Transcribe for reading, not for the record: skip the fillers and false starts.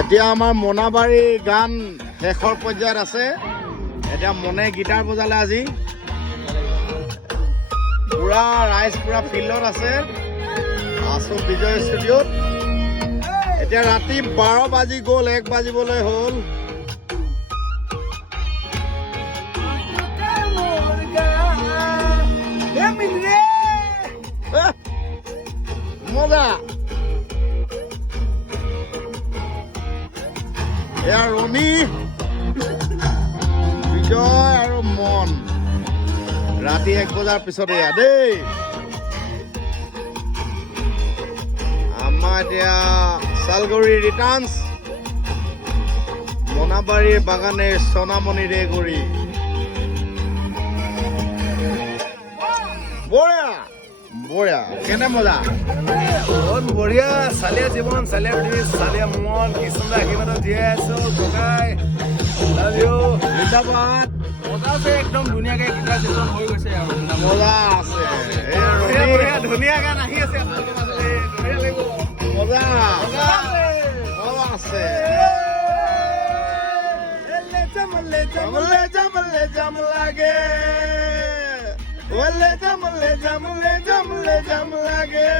এতিয়া আমাৰ মোনাবাৰীৰ গান শেষৰ পৰ্যায়ত আছে। এতিয়া মনে গিটাৰ বজালে আজি। পুৰা ৰাইজ পুৰা ফিল্ডত আছে। আছো বিজয় ষ্টুডিঅ'ত। এতিয়া ৰাতি 12 বাজি গ'ল, 1 বাজিবলৈ হ'ল। মজা এয়া ৰণী, বিজয় আৰু মন ৰাতি 1 বজাৰ পিছত এয়া দেই। আমাৰ এতিয়া শালগড়ি ৰিটাৰ্ণছ, মোনাবাৰীৰ বাগানেৰ সোনামণি ৰে গড়ি। বঢ়িয়া বঢ়িয়া, কেনে মজা? বহুত বঢ়িয়া। চালিয়া জীৱন, চালিয়া ব্ৰিজ, চালিয়া মন, কৃষ্ণদা আশীৰ্বাদত জীয়াই আছো। ককাই লাভ ইউ, জিন্দাবাদ। মজা আছে, একদম ধুনীয়াকে গীটাৰ ছেছন হৈ গৈছে আৰু মজা আছে। এয়া বঢ়িয়া ৰণী, বঢ়িয়া ধুনীয়া গান আহি আছে আপোনালোকৰ মাজলৈ। বঢ়িয়া লাগিব, মজা মজা আছে। মজা আছে। জামলে জামলে জামলে জাম লাগে, ওলে জামলে জামলে জামলে জাম লাগে।